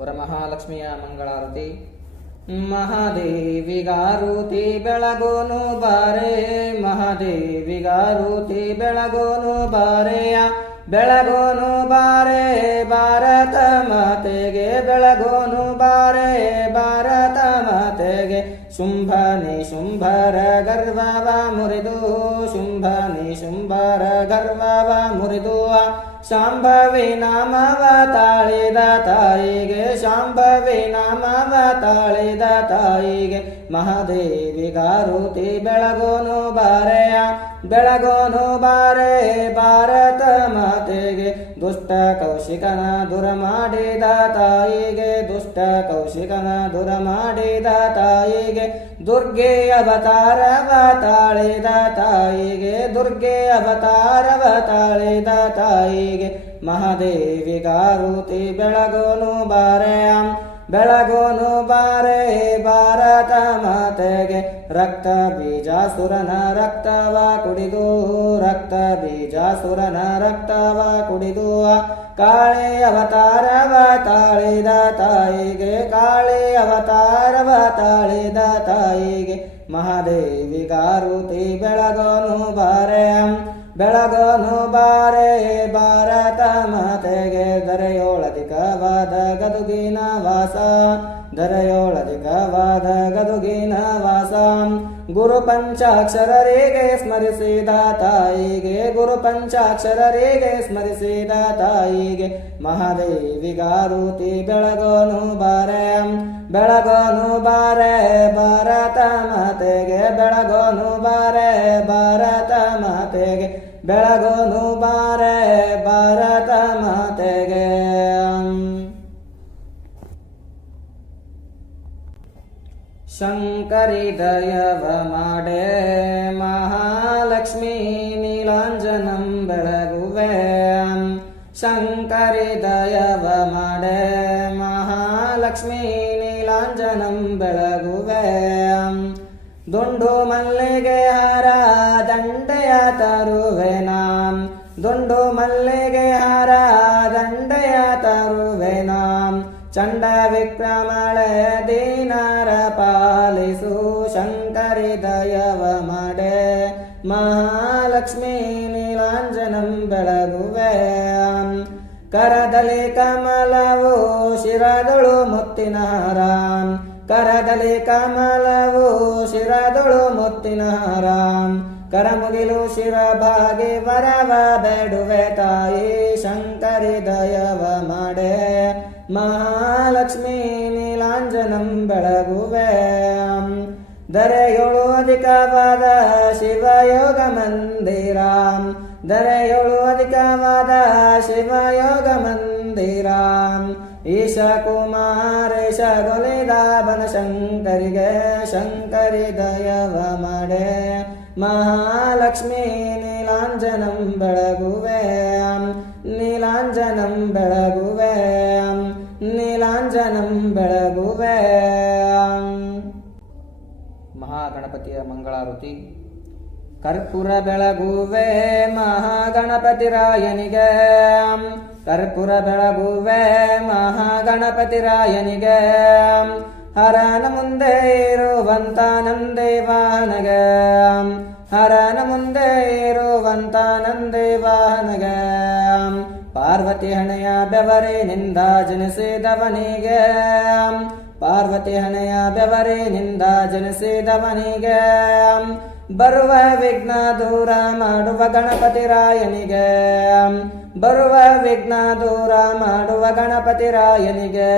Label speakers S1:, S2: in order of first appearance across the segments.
S1: ವರಮಹಾಲಕ್ಷ್ಮಿಯ ಮಂಗಳಾರತಿ. ಮಹಾದೇವಿಗಾರುತಿ ಬೆಳಗೋನು ಬಾರೆ ಮಹಾದೇವಿಗಾರುತಿ ಬೆಳಗೋನು ಬಾರೆಯ ಬೆಳಗೋನು ಬಾರೆ ಭಾರತ ಮಾತೆಗೆ ಬೆಳಗೋನು ಬಾರೆ. ಶುಂಭನಿ ಶುಂಭರ ಗರ್ವವ ಮುರಿದು, ಶುಂಭನಿ ಶುಂಭರ ಗರ್ವವ ಮುರಿದು. ಶಾಂಭವಿ ನಾಮವ ತಾಳಿದ ತಾಯಿಗೆ, ಶಾಂಭವಿ ನಾಮವ ತಾಳಿದ ತಾಯಿಗೆ. ಮಹಾದೇವಿಗಾರುತಿ ಬೆಳಗೋನು ಬಾರೆಯ, ಬೆಳಗೋನು ಬಾರೆ ಭಾರತ ಮಾತೆಗೆ ದುಷ್ಟ ಕೌಶಿಕನ ದುರ ಮಾಡಿದ ತಾಯಿಗೆ, ದುಷ್ಟ ಕೌಶಿಕನ ದುರ ಮಾಡಿದ ತಾಯಿಗೆ, ದುರ್ಗೆ ಅವತಾರವ ತಾಳಿದ ತಾಯಿಗೆ, ದುರ್ಗೆ ಅವತಾರವ ತಾಳಿದ ತಾಯಿಗೆ, ಮಹಾದೇವಿಗಾರುತಿ ಬೆಳಗೋನು ಬಾರೆಯ. ಬೆಳಗೋನು ಬಾರೆ, ಭಾರತ ಮಾತೆಗೆ ರಕ್ತ ಬೀಜಾಸುರನ ರಕ್ತವ ಕುಡಿದು, ರಕ್ತ ಬೀಜಾಸುರನ ರಕ್ತವ ಕುಡಿದು. ಕಾಳಿ ಅವತಾರವ ತಾಳಿದ ತಾಯಿಗೆ, ಕಾಳಿ ಅವತಾರವ ತಾಳಿದ ತಾಯಿಗೆ ಮಹಾದೇವಿ ಗಾರುತಿ ಬೆಳಗೋನು ಬಾರೆ. ಬೆಳಗೋನು ಬಾರೆ, ಭಾರತ ದರೆಯೋಳಧಿಕವಾದ ಗದುಗಿನ ವಾಸ ದರೆಯೋಳಧಿಕವಾದ ಗದುಗಿನ ವಾಸ ಗುರು ಪಂಚಾಕ್ಷರರಿಗೆ ಸ್ಮರಿಸಿದ ತಾಯಿಗೆ, ಗುರು ಪಂಚಾಕ್ಷರರಿಗೆ ಸ್ಮರಿಸಿದ ತಾಯಿಗೆ, ಮಹಾದೇವಿಗಾರೂತಿ ಬೆಳಗೋನು ಬಾರೆ. ಬೆಳಗೋನು ಬಾರೆ, ಭಾರತ ಮಾತೆಗೆ, ಬೆಳಗೋನು ಬಾರೆ, ಭಾರತ ಮಾತೆಗೆ, ಬೆಳಗೋನು ಬಾರೆ, ಭಾರತ ಶಂಕರಿ ದಯವ ಮಾಡೆ ಮಹಾಲಕ್ಷ್ಮೀ ನೀಲಾಂಜನಂ ಬೆಳಗುವೆ ಶಂಕರಿ ದಯವ ಮಾಡೆ ಮಹಾಲಕ್ಷ್ಮೀ ನೀಲಾಂಜನಂ ಬೆಳಗುವೆ ದುಂಡು ಮಲ್ಲಿಗೆ ಹಾರ ದಂಡೆಯ ತರುವೆ ನಾಂ ದುಂಡು ಮಲ್ಲಿಗೆ ಹಾರ ನಾಂ ಚಂಡ ವಿಕ್ರಮಳ ದೀನಾರ ಪಾಲಿಸು ಶಂಕರಿ ದಯವ ಮಡೆ ಮಹಾಲಕ್ಷ್ಮೀ ನೀಲಾಂಜನಂ ಬೆಳಗುವೆ. ಕರದಲ್ಲಿ ಕಮಲವು ಶಿರದಳು ಮುತ್ತಿನ ಹಾರ ಕರದಲ್ಲಿ ಕಮಲವು ಶಿರದಳು ಮುತ್ತಿನ ಮುಗಿಲು ಕರಮುಗಿಲು ಶಿರಭಾಗಿ ವರವ ಬೇಡುವೆ ತಾಯಿ ಶಂಕರಿ ದಯವ ಮಾಡೆ ಮಹಾಲಕ್ಷ್ಮೀ ಶಿವಯೋಗ ಮಂದಿರ ದರೆಯೊಳು ಅಧಿಕವಾದ ಶಿವಯೋಗ ಮಂದಿರ ಈಶ ಕುಮಾರೇಶ ಗೊಲಿದ ಬನಶಂಕರಿಗೆ ಶಂಕರಿ ದಯವ ಮಾಡೆ. ಮಹಾಲಕ್ಷ್ಮೀ ನೀಲಾಂಜನಂ ಬೆಳಗುವೆ. ನೀಲಾಂಜನಂ ಬೆಳಗುವೆ. ನೀಲಾಂಜನಂ ಬೆಳಗುವೆ. ಮಹಾಗಣಪತಿಯ ಮಂಗಳಾರತಿ. ಕರ್ಪೂರ ಬೆಳಗುವೆ ಮಹಾಗಣಪತಿರಾಯನಿಗೆ. ಕರ್ಪುರ ಬೆಳಗುವೆ ಮಹಾಗಣಪತಿರಾಯನಿಗೆ. ಹರನ ಮುಂದೆ ಇರುವಂತ ನಂದೇವಾಹನಗೆ ಹರನ ಮುಂದೆ ಇರುವಂತ ನಂದೇವಾಹನಗೆ ಪಾರ್ವತಿ ಹಣೆಯ ಬೆವರಿನಿಂದ ಜನಿಸಿದವನಿಗೆ. ಪಾರ್ವತಿ ಹಣೆಯ ಬೆವರಿನಿಂದ ಜನಿಸಿದವನಿಗೆ. ಬರುವ ವಿಘ್ನ ದೂರ ಮಾಡುವ ಗಣಪತಿ ರಾಯನಿಗೆ ಬರುವ ವಿಘ್ನ ದೂರ ಮಾಡುವ ಗಣಪತಿ ರಾಯನಿಗೆ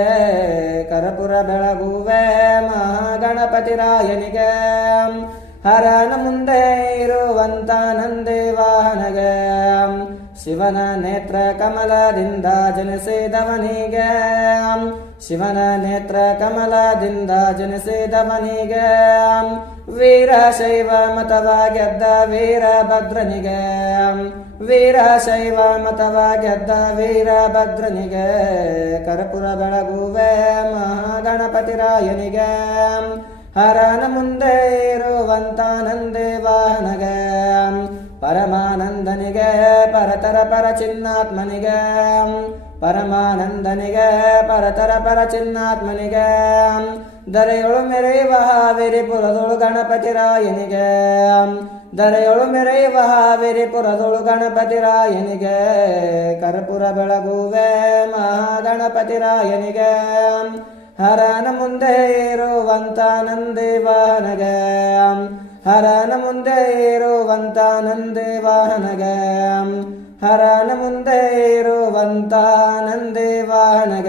S1: ಕರಪುರ ಬೆಳಗುವೆ ಮಹಾಗಣಪತಿ ರಾಯನಿಗೆ ಹರನ ಮುಂದೆ ಇರುವಂತ ನಂದೇವಾಹನಗೆ ಶಿವನ ನೇತ್ರ ಕಮಲದಿಂದ ಜನಿಸಿದವನಿಗೆ ಶಿವನ ನೇತ್ರ ಕಮಲದಿಂದ ಜನಿಸಿದವನಿಗೆ ವೀರಶೈವ ಮತವ ಗೆದ್ದ ವೀರಭದ್ರನಿಗೆ ವೀರಶೈವ ಮತವ ಗೆದ್ದ ವೀರಭದ್ರನಿಗೆ ಕರ್ಪುರ ಬೆಳಗುವೆ ಮಹಾಗಣಪತಿ ರಾಯನಿಗೆ ಹರನ ಮುಂದೆ ಇರುವಂತ ನಂದೇವಾಹನಗೆ ಪರಮಾನಂದನಿಗೆ ಪರತರ ಪರ ಚಿನ್ನಾತ್ಮನಿಗೆ ಪರಮಾನಂದನಿಗೆ ಪರತರ ಪರ ಚಿನ್ನಾತ್ಮನಿಗೆ ದರೆಯೊಳು ಮೆರೆಯುವ ಹಾವೇರಿಪುರದೊಳು ಗಣಪತಿ ರಾಯನಿಗೆ ದರೆಯೊಳು ಮೆರೆಯುವ ಹಾವೇರಿಪುರದೊಳು ಗಣಪತಿ ರಾಯನಿಗೆ ಕರ್ಪೂರ ಬೆಳಗುವೆ ಮಹಾಗಣಪತಿ ರಾಯನಿಗೆ ಹರನ ಮುಂದೆ ಇರುವಂತ ನಂದೇವಾಹನಗೆ ಹರನ ಮುಂದೆ ಇರುವಂತ ನಂದೇವಾಹನಗೆ हरणमुदन् देवाहनग